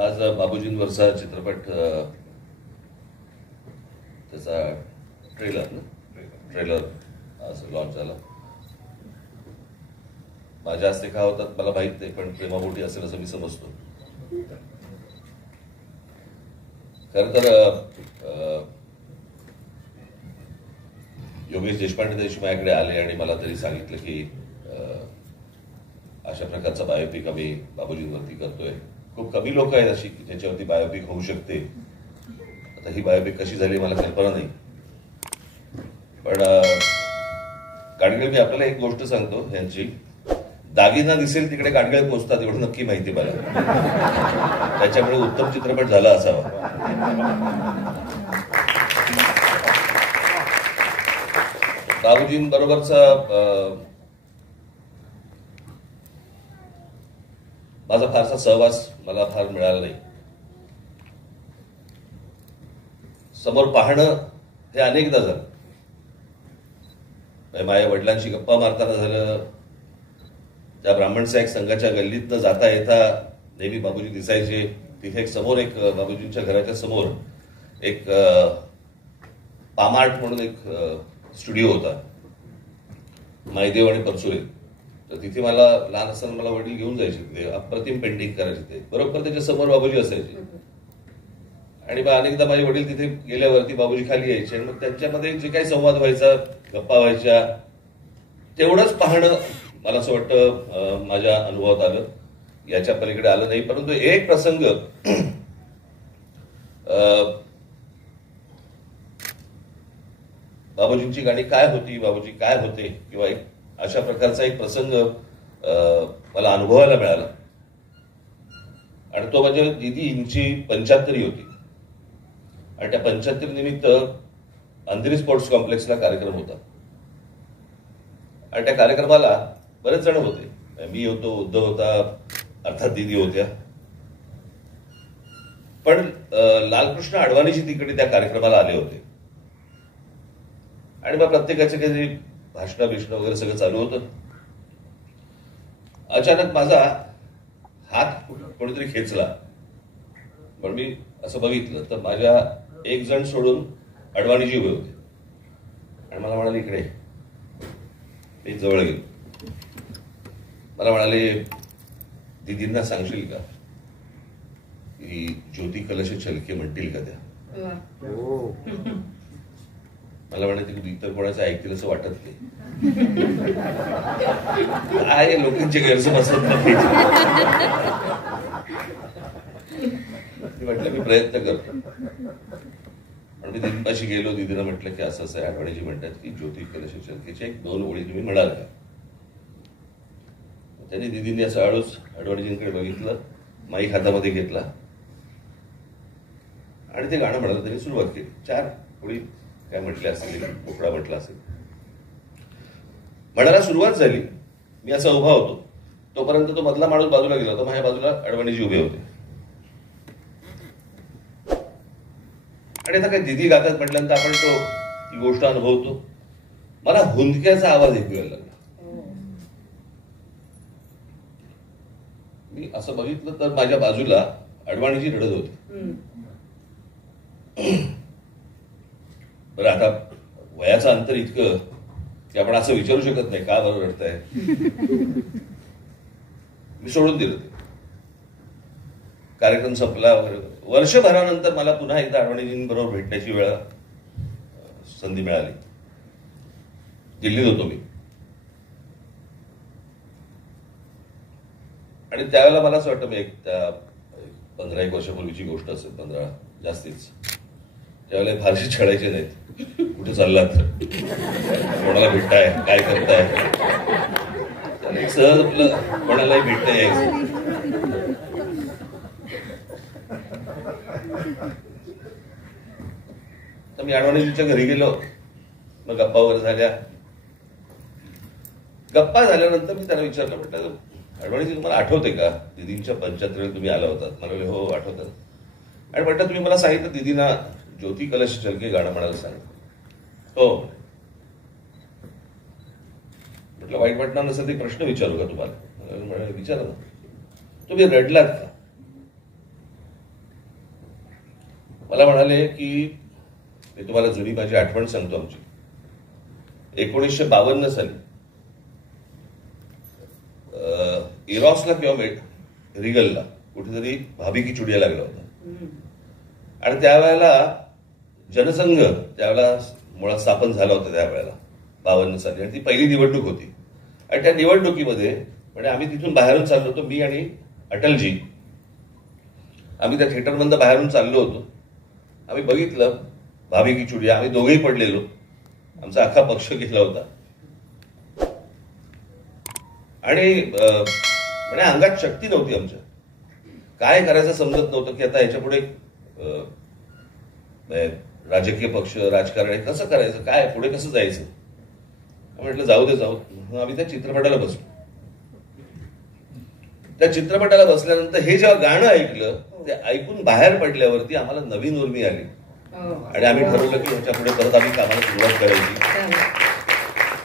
आज बाबूजींवरचा चित्रपट त्याचा ट्रेलर आज लॉन्च झाला. माझ्या हस्ते का होतात मला माहित नाही, पण प्रेमापोटी असेल असं मी समजतो. खरं तर योगेश देशपांडे त्यादिवशी माझ्याकडे आले आणि मला तरी सांगितलं की अशा प्रकारचा बायोपिक आम्ही बाबूजींवरती करतोय. खूप कमी लोक आहेत अशी की ज्याच्यावरती बायोपिक होऊ शकते. आता ही बायोपिक कशी झाली मला कल्पना नाही, पण गाडगीळ मी आपल्याला एक गोष्ट सांगतो. यांची दागिना दिसेल तिकडे गाडगीळ पोचतात एवढं नक्की माहिती मला. त्याच्यामुळे उत्तम चित्रपट झाला असावा. बाबूजींबरोबरचा माझा फारसा सहवास मला फार मिळाला नाही. समोर पाहणं हे अनेकदा झालं. माझ्या वडिलांशी गप्पा मारताना झालं. त्या ब्राह्मण साहेब संघाच्या गल्लीतनं जाता येता नेहमी बाबूजी दिसायचे. तिथे समोर एक बाबूजींच्या घराच्या समोर एक पामार्ट म्हणून एक स्टुडिओ होता, मायदेव आणि परसुरे. तर तिथे मला लहान असताना मला वडील घेऊन जायचे. तिथे अप्रतिम पेंटिंग करायचे. ते बरोबर त्याच्या समोर बाबूजी असायचे. आणि मग अनेकदा माझे वडील तिथे गेल्यावरती बाबूजी खाली यायचे आणि मग त्यांच्यामध्ये जे काही संवाद व्हायचा, गप्पा व्हायच्या, तेवढंच पाहणं मला असं वाटतं माझ्या अनुभवात आलं. याच्या पलीकडे आलं नाही. परंतु एक प्रसंग बाबूजींची गाणी काय होती, बाबूजी काय होते, किंवा एक अशा प्रकारचा एक प्रसंग मला अनुभवायला मिळाला. आणि तो म्हणजे दीदींची 75 होती आणि त्या 75 निमित्त अंधेरी स्पोर्ट्स कॉम्प्लेक्सला कार्यक्रम होता. आणि त्या कार्यक्रमाला बरेच जण होते. मी होतो, उद्धव होता, अर्थात दीदी होत्या. पण लालकृष्ण अडवाणीजी तिकडे त्या कार्यक्रमाला आले होते. आणि मग प्रत्येकाचे काही भाषण बिषण वगैरे सगळं चालू होतं. अचानक माझा हात कोणीतरी खेचला. पण मी असं बघितलं तर माझ्या एक जण सोडून अडवाणीजी उभे होते आणि मला म्हणाले इकडे. मी जवळ गेलो. मला म्हणाले दीदींना सांगशील का की ज्योती कलश छलके म्हणतील का त्या. मला म्हणायचं की इतर कोणाचं ऐकतील असं वाटत नाही. काय लोकांचे गैरसमज असतात. म्हटलं मी प्रयत्न करतो. आणि मी दीदींपाशी गेलो. दीदीला म्हटलं की असं असं आठवणीजी म्हणतात की ज्योती कलश छलकेच्या 1-2 ओळी तुम्ही म्हणाल का. त्यांनी दीदींनी असं हळूच अडवाणीजींकडे बघितलं, माईक हातामध्ये घेतला आणि ते गाणं म्हणायला त्यांनी सुरुवात केली. 4 ओळी काय म्हटल्या असेल, मोकळा म्हटला असेल. म्हणायला सुरुवात झाली. मी असा उभा होतो. तोपर्यंत तो मधला माणूस बाजूला गेला होता. माझ्या बाजूला अडवाणीजी उभे होते. आणि आता काय दीदी गातात म्हटल्यानंतर आपण ती गोष्ट अनुभवतो. मला हुंदक्याचा आवाज ऐकू यायला लागला. मी असं बघितलं तर माझ्या बाजूला अडवाणीजी रडत होते. बरं, आता वयाचं अंतर इतकं की आपण असं विचारू शकत नाही का बरं रडताय. मी सोडून दिलं ते. कार्यक्रम संपला वगैरे. वर्षभरानंतर मला पुन्हा एकदा अडवाणीजींबरोबर भेटण्याची वेळ संधी मिळाली. दिल्लीत होतो मी. आणि त्यावेळेला मला असं वाटतं मी 15-1 वर्षापूर्वीची गोष्ट असेल, 15 जास्तीच. त्यावेळेला फारशी छळायचे नाहीत. कुठे चाललात, कोणाला भेटताय, काय करताय, त्याला सहज आपलं कोणालाही भेटता यायचं. तर मी अडवाणीजींच्या घरी गेलो. मग गप्पा वगैरे झाल्या. गप्पा झाल्यानंतर मी त्यांना विचारलं, म्हटलं अडवाणीजी तुम्हाला आठवते का दीदींच्या 75 तुम्ही आला होतात. मला हो आठवतं. आणि म्हटलं तुम्ही मला सांगितलं दीदींना ज्योती कलश छलके गाणं म्हणायला सांग. हो. म्हटलं वाईट वाटणार नसेल ते प्रश्न विचारू का तुम्हाला. विचारा ना. तुम्ही रडलात का. मला म्हणाले की मी तुम्हाला जुनी माझी आठवण सांगतो आमची. 1952 साली इरॉसला किंवा रिगलला कुठेतरी भाभी की चुडिया लागला होता. आणि त्यावेळेला जनसंघ त्यावेळेला मुळात स्थापन झाला होता त्यावेळेला 52 साली. आणि ती पहिली निवडणूक होती. आणि त्या निवडणुकीमध्ये म्हणजे आम्ही तिथून बाहेरून चाललो होतो, मी आणि अटलजी. आम्ही त्या थिएटरमधून बाहेरून चाललो होतो. आम्ही बघितलं भाभी की चुडिया. आम्ही दोघेही पडलेलो. आमचा अख्खा पक्ष घेतला होता. आणि म्हणजे अंगात शक्ती नव्हती आमच्या. काय करायचं समजत नव्हतं की आता याच्या पुढे राजकीय पक्ष राजकारण आहे, कसं करायचं, काय पुढे कसं जायचं. म्हटलं जाऊ दे जाऊ. आम्ही त्या चित्रपटाला बसलो. त्या चित्रपटाला बसल्यानंतर हे जेव्हा गाणं ऐकलं, ते ऐकून बाहेर पडल्यावरती आम्हाला नवीन उर्मी आली. आणि आम्ही ठरवलं की ह्याच्या पुढे परत आम्ही कामाला सुरुवात करायची.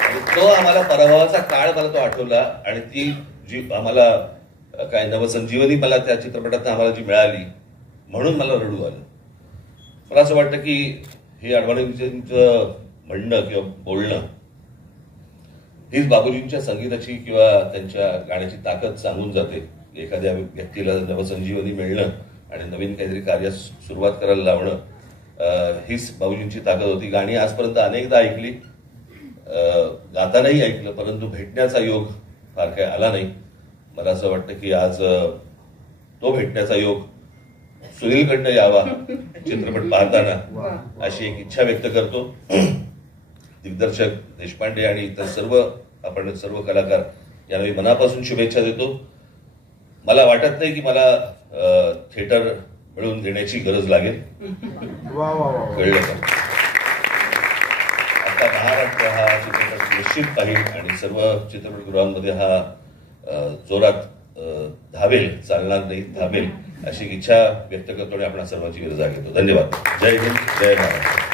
आणि तो आम्हाला पराभवाचा काळ मला तो आठवला. आणि ती जी आम्हाला काय नवसंजीवनी मला त्या चित्रपटात आम्हाला जी मिळाली, म्हणून मला रडू आलं. मला असं वाटतं की हे अडवाणींचं म्हणणं किंवा बोलणं हीच बाबूजींच्या संगीताची किंवा त्यांच्या गाण्याची ताकद सांगून जाते. एखाद्या व्यक्तीला नवसंजीवनी मिळणं आणि नवीन काहीतरी कार्य सुरुवात करायला लावणं हीच बाबूजींची ताकद होती. गाणी आजपर्यंत अनेकदा ऐकली, गातानाही ऐकलं, परंतु भेटण्याचा योग फार काही आला नाही. मला असं वाटतं की आज तो भेटण्याचा योग सुनीलकडनं यावा चित्रपट पाहताना, अशी एक इच्छा व्यक्त करतो. दिग्दर्शक देशपांडे आणि इतर आपण सर्व कलाकार यांना मी मनापासून शुभेच्छा देतो. मला वाटत नाही की मला थिएटर मिळवून देण्याची गरज लागेल. कळलं का? आता महाराष्ट्र हा चित्रपट निश्चित पाहिजे आणि सर्व चित्रपटगृहांमध्ये हा जोरात धावेल, चालणार नाही, धावेल अशी इच्छा व्यक्त करतो आणि आपण सर्वांची रजा घेतो. धन्यवाद. जय हिंद, जय महाराष्ट्र.